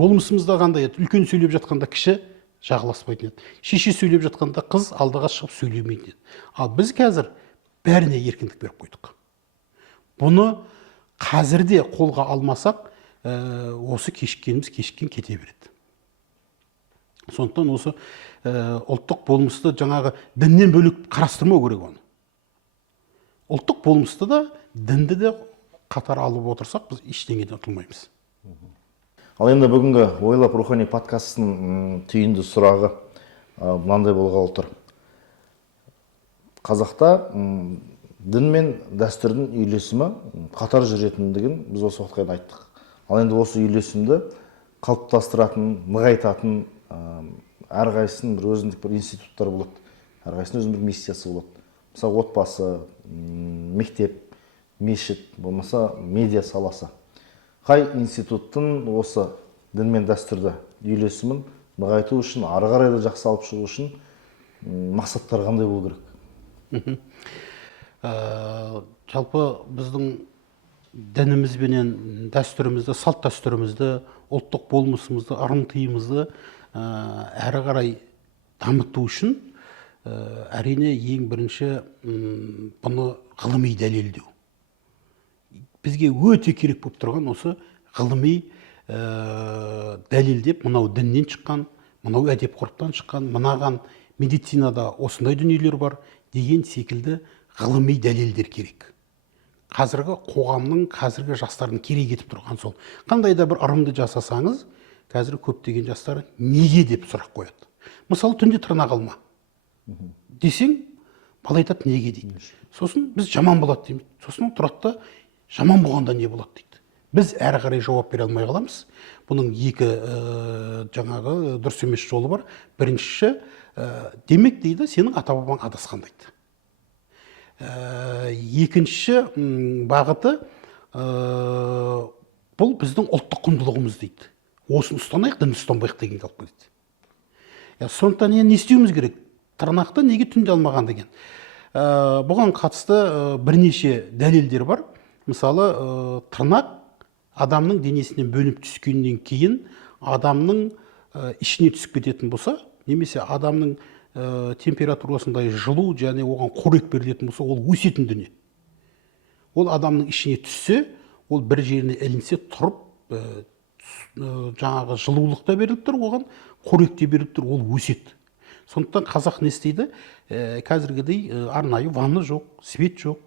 Болмысымызда қандай еді? Үлкен сөйлеп жатқанда кіші жағыласпайтын еді. Шеше сөйлеп жатқанда қыз алдыға шығып сөйлемейтін еді. Ал біз қазір бәріне еркіндік беріп қойдық. Бұны қазірде қолға алмасақ, осы кешіккен кете береді. Сондықтан осы ұлттық болмысты жаңағы діннен бөлек қарастырмау керек оны. ұлттық болмысты да дінді де қатар алып отырсақ біз ештеңеден ұтылмаймыз. Ал енді бүгінгі ойлап рухани подкастының түйінді сұрағы мынандай болғалы тұр. Қазақта дін мен дәстүрдің үйлесімі қатар жүретіндігін біз осы уақытқа дейін айттық. Ал енді осы үйлесімді қалыптастыратын, нығайтатын әрқайсының бір өзіндік бір институттар болады. Әрқайсының өзінің бір миссиясы болады. Мысалы отбасы, мектеп, мешіт, болмаса медиа саласы. Қай институттың осы дін мен дәстүрді үйлесімін нығайту үшін, ары қарай да жақсы алып шығу үшін мақсаттар қандай болу керек? Жалпы біздің дінімізбенен дәстүрімізді, салт дәстүрімізді, ұлттық болмысымызды, ырым-тыйымызды әрі қарай дамыту үшін әрине ең бірінші бұны ғылыми дәлелдеу. Бізге өте керек болып тұрған осы ғылыми дәлелдеп, мынау діннен шыққан, мынау әдеп ғұрыптан шыққан, мынаған медицинада осындай дүниелер бар деген секілді ғылыми дәлелдер керек. Қазіргі қоғамның, қазіргі жастардың керек етіп тұрған сол. Қандай да бір ырымды жасасаңыз, қазір көптеген жастар неге деп сұрақ қояды. Мысалы түнде тырнақ алма десең, бала айтады неге дейді. Сосын біз жаман болады дейміз. Сосын тұрады да жаман болғанда не болады дейді. Біз әрі қарай жауап бере алмай қаламыз. Бұның екі жаңағы дұрыс емес жолы бар. Біріншісі, демек дейді, сенің ата-бабаң адасқан дейді. Екінші бағыты, бұл біздің ұлттық құндылығымыз дейді. Осын ұстанайық, дін ұстанбайық деген қалып келеді. Сондықтан не істеуіміз керек? Тырнақты неге түнде алмаған деген. Бұған қатысты бірнеше дәлелдер бар. Мысалы, тырнақ адамның денесінен бөлініп түскеннен кейін адамның ішіне түсіп кететін болса, немесе адамның температурасындай жылу және оған қорек берілетін болса, ол өсетін дүние. Ол адамның ішіне түссе, ол бір жеріне ілінсе тұрып, жаңағы жылулық та беріліп тұр, оған қорек те беріліп тұр, ол өседі. Сондықтан қазақ не істейді? Қазіргідей арнайы ванна жоқ, свет жоқ,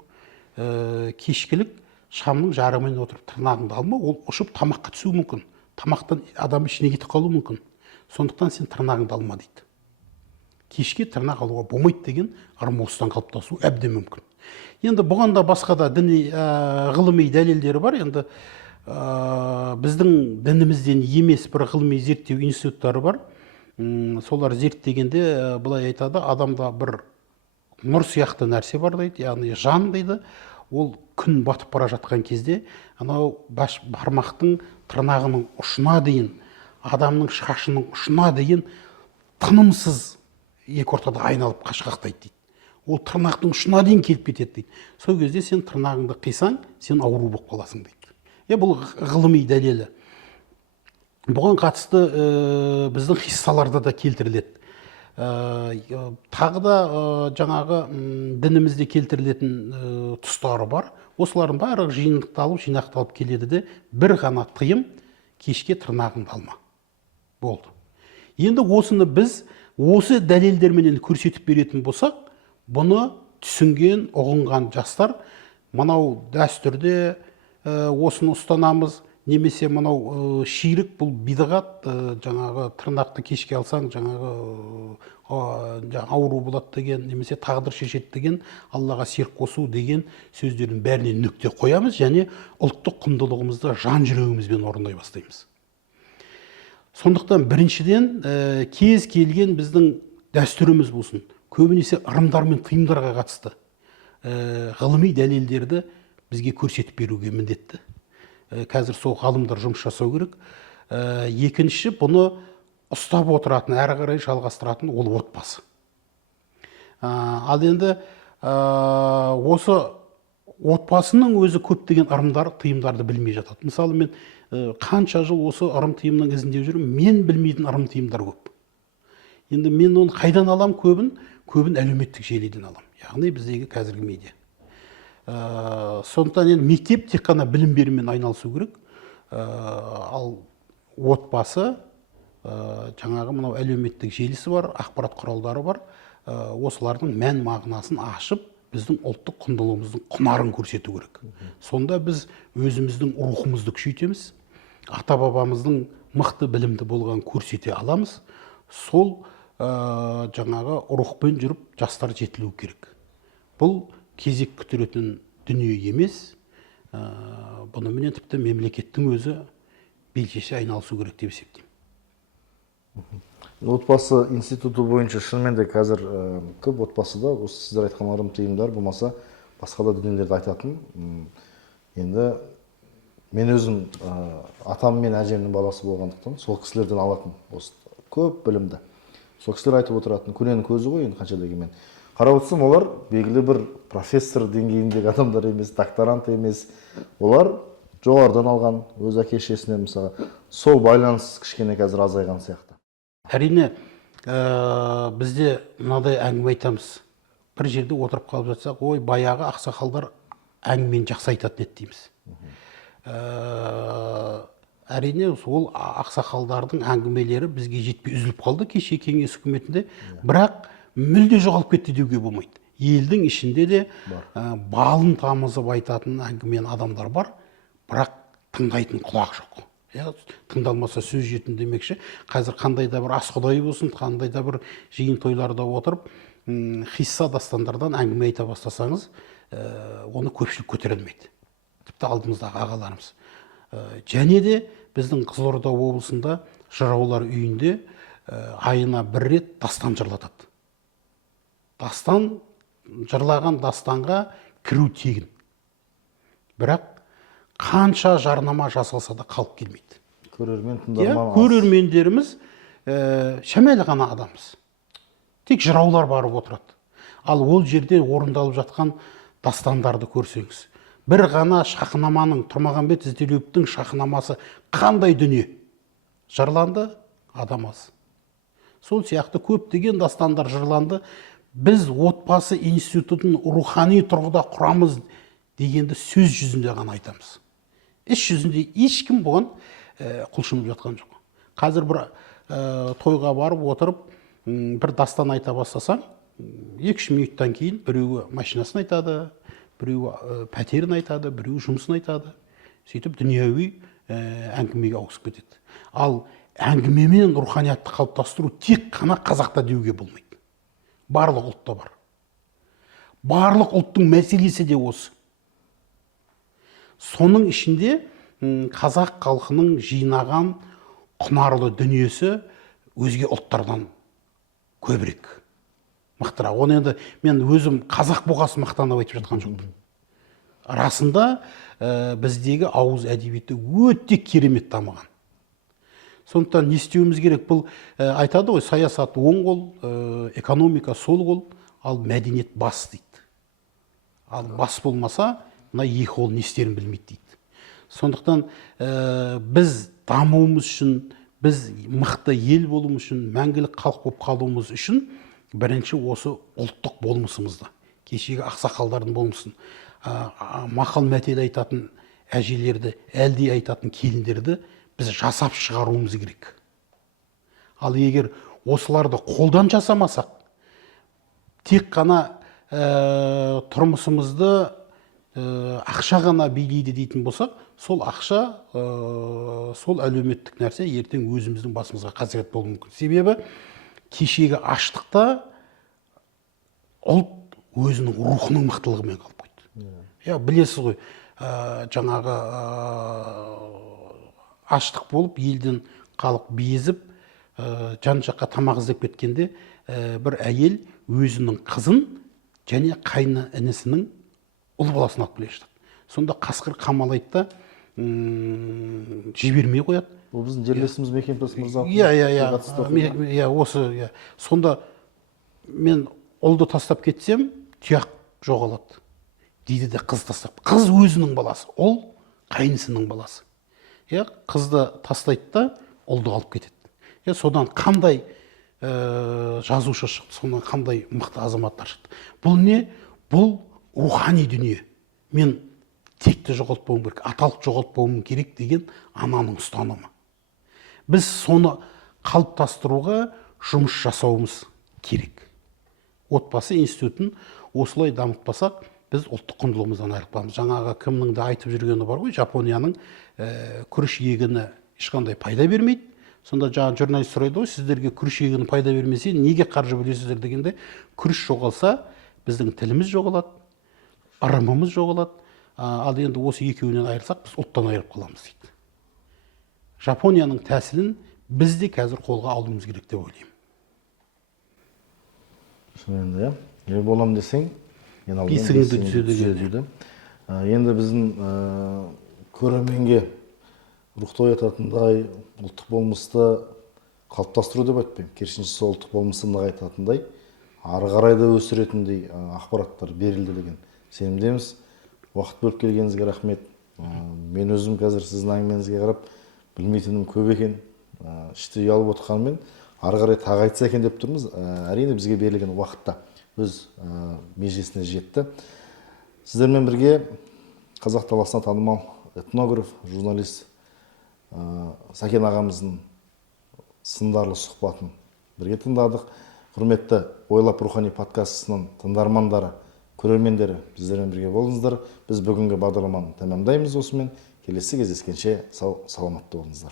кешкілік шамның жарығымен отырып тырнағыңды алма, ол ұшып тамаққа түсуі мүмкін. Тамақтан адам ішіне кетіп қалуы мүмкін. Сондықтан сен тырнағыңды алма дейді. Кешке тырнақ алуға болмайды деген ырым осыдан қалыптасуы әбден мүмкін. Енді бұған да басқа да діни ғылыми дәлелдері бар. Енді біздің дінімізден емес бір ғылыми зерттеу институттары бар. Солар зерттегенде былай айтады, адамда бір нұр сияқты нәрсе бар дейді, яғни жан дейді. Ол күн батып бара жатқан кезде, анау бармақтың тырнағының ұшына дейін, адамның шашының ұшына дейін тынымсыз екі ортада айналып қашқақтайды дейді. Ол тырнақтың ұшына дейін келіп кетеді дейді. Сол кезде сен тырнағыңды қисаң, сен ауру болып қаласың дейді. Бұл ғылыми дәлелі. Бұған қатысты біздің хиссаларда да келтіріледі. Тағы да жаңағы дінімізде келтірілетін тұстары бар. Осылардың барлығы жинақталып келеді де, бір ғана тыйым, кешке тырнағыңды алма. Болды. Енді осыны біз осы дәлелдерменен көрсетіп беретін болсақ, бұны түсінген, ұғынған жастар мынау дәстүрде осыны ұстанамыз, немесе мынау ширік, бұл бидағат, жаңағы тырнақты кешке алсаң, жаңағы ауру болады деген, немесе тағдыр шешеді деген, Аллаға серік қосу деген сөздердің бәріне нүкте қоямыз, және ұлттық құндылығымызды жан жүрегімізбен орындай бастаймыз. Сондықтан біріншіден кез келген біздің дәстүріміз болсын, көбінесе ырымдар мен тыйымдарға қатысты ғылыми дәлелдерді бізге көрсетіп беруге міндетті. Қазір сол ғалымдар жұмыс жасау керек. Екінші, бұны ұстап отыратын, әрі қарай жалғастыратын ол отбасы. Ал енді осы отбасының өзі көптеген ырымдар, тыйымдарды білмей жатады. Мысалы, мен қанша жыл осы ырым-тыйымның ізінде жүрмін, мен білмейтін ырым-тыйымдар көп. Енді мен оны қайдан алам? Көбін әлеуметтік желіден алам. Яғни біздегі қазіргі медиа. Сондықтан енді мектеп тек қана білім берумен айналысу керек. Ал отбасы, жаңағы мынау әлеуметтік желісі бар, ақпарат құралдары бар. Осылардың мән мағынасын ашып, біздің ұлттық құндылығымыздың құнарын көрсету керек. Сонда біз өзіміздің рухымызды күшейтеміз, ата бабамыздың мықты білімді болған көрсете аламыз. Сол жаңағы рухпен жүріп жастар жетілу керек. Бұл кезек күтіретін дүние емес. Бұнымен тіпті мемлекеттің өзі белшеше айналысу керек деп есептеймін. Отбасы институты бойынша шынымен де қазір көп отбасыда осы сіздер айтқандарым тыйымдар болмаса басқа да дүниелерді айтатын. Енді мен өзім атам мен әжемнің баласы болғандықтан сол кісілерден алатын осы көп білімді. Сол кісілер айтып отыратын көненің көзі ғой, енді қанша дегенмен. Қарап отырсам, олар белгілі бір профессор деңгейіндегі адамдар емес, докторант емес. Олар жоғарыдан алған өз әке-шешесінен мысалға. Сол байланыс кішкене қазір азайған сияқты. Әрине, бізде мынадай әңгіме айтамыз. Бір жерде отырып қалып жатсақ, ой, баяғы ақсақалдар әңгімені жақсы айтатын еді дейміз. Әрине, ол ақсақалдардың әңгімелері бізге жетпей үзіліп қалды кеше кеңес үкіметінде, бірақ мүлде жоғалып кетті деуге болмайды. Елдің ішінде де балын тамызып айтатын әңгімен адамдар бар, бірақ тыңдайтын құлақ жоқ. Тыңдалмаса сөз жетін демекші. Қазір қандай да бір ас құдай болсын, қандай да бір жиын тойларда отырып, хисса дастандардан әңгіме айта бастасаңыз, оны көпшілік көтере алмайды. Тіпті алдымыздағы ағаларымыз. Және де біздің Қызылорда облысында жыраулар үйінде айына бір рет дастан жырлатады. Дастан, жырлаған дастанға кіру тегін. Бірақ қанша жарнама жасалса да қалып келмейді. Көрермен тыңдарман. Көрермендеріміз шәмәлі ғана адамыз. Тек жыраулар барып отырады. Ал ол жерде орындалып жатқан дастандарды көрсеңіз, бір ғана Шахнаманың, Тұрмағанбет Ізтелеуовтің Шахнамасы қандай дүние жырланды, адам аз. Сол сияқты көптеген дастандар жырланды. Біз отбасы институтын рухани тұрғыда құрамыз дегенді сөз жүзінде ғана айтамыз. Іс жүзінде ешкім бұған құлшынып жатқан жоқ. Қазір бір тойға барып отырып, бір дастан айта бастасаң, 2-3 минуттан кейін біреуі машинасын айтады, біреуі пәтерін айтады, біреуі жұмысын айтады. Сөйтіп дүниеви әңгімеге ауысып кетеді. Ал әңгімемен руханиятты қалыптастыру тек қана қазақта деуге болмайды. Барлық ұлтта бар. Барлық ұлттың мәселесі де осы. Соның ішінде қазақ халқының жинаған құнарлы дүниесі өзге ұлттардан көбірек, мықтырақ. Оны енді мен өзім қазақ болғасын мақтанып айтып жатқан жоқпын. Расында біздегі ауыз әдебиеті өте керемет дамыған. Сондықтан не істеуіміз керек? Бұл айтады ғой, саясат оң қол, экономика сол қол, ал мәдениет бас дейді. Ал бас болмаса, мына екі қол не істерін білмейді дейді. Сондықтан біз дамуымыз үшін, біз мықты ел болуымыз үшін, мәңгілік халық болып қалуымыз үшін бірінші осы ұлттық болмысымызды, кешегі ақсақалдардың болмысын, мақал мәтел айтатын әжелерді, әлди айтатын келіндерді біз жасап шығаруымыз керек. Ал егер осыларды қолдан жасамасақ, тек қана тұрмысымызды ақша ғана билейді дейтін болсақ, сол ақша, сол әлеуметтік нәрсе ертең өзіміздің басымызға қасірет болуы мүмкін. Себебі кешегі аштықта ұлт өзінің рухының мықтылығымен қалып қойды. Білесіз ғой, жаңағы аштық болып, елден халық безіп, жан жаққа тамақ іздеп кеткенде, бір әйел өзінің қызын және қайны інісінің ұл баласын алып келе жатады. Сонда қасқыр қамалайды да жібермей қояды. Ол біздің жерлесіміз Мекемтас мырза. Осы. Сонда мен ұлды тастап кетсем, тұяқ жоғалады дейді де қыз тастап. Қыз өзінің баласы, ұл қайнысының баласы. Қызды тастайды да ұлды алып кетеді. Содан қандай жазушы шықты, содан қандай мықты азаматтар шықты. Бұл не? Бұл рухани дүние. Мен текті жоғалтпауым керек, аталық жоғалтпауым керек деген ананың ұстанымы. Біз соны қалыптастыруға жұмыс жасауымыз керек. Отбасы институтын осылай дамытпасақ біз ұлттық құндылығымыздан айырылып қаламыз. Жаңағы кімнің де айтып жүргені бар ғой, Жапонияның күріш егіні ешқандай пайда бермейді. Сонда жаңа журналист сұрайды ғой, сіздерге күріш егіні пайда бермесе неге қаржы бөлесіздер дегенде, күріш жоғалса біздің тіліміз жоғалады, ырымымыз жоғалады. Ал енді осы екеуінен айырсақ біз ұлттан айырып қаламыз дейді. Жапонияның тәсілін біз де қазір қолға алуымыз керек деп ойлаймын. Шынымен де, не болам десең, бесігіңді түзеді дейді. Енді біздің көрерменге рухты оятатындай, ұлттық болмысты қалыптастыру деп айтпаймын. Керісінше сол ұлттық болмысты нығайтатындай, ары қарай да өсіретіндей ақпараттар берілді деген сенімдеміз. Уақыт бөліп келгеніңізге рахмет. Мен өзім қазір сіздің әңгімеңізге қарап білмейтінім көп екен. Іште ұялып отырғанмен, ары қарай тағы айтса екен деп тұрмыз. Әрине бізге берілген уақытта өз межесіне жетті. Сіздермен бірге қазақ даласына танымал этнограф, журналист Сәкен ағамыздың сындарлы сұхбатын бірге тыңдадық. Құрметті Ойлап Рухани подкастының тыңдармандары, көрермендері, біздермен бірге болыңыздар. Біз бүгінгі бағдарламаны тәмамдаймыз осымен. Келесі кездескенше сау саламатта болыңыздар.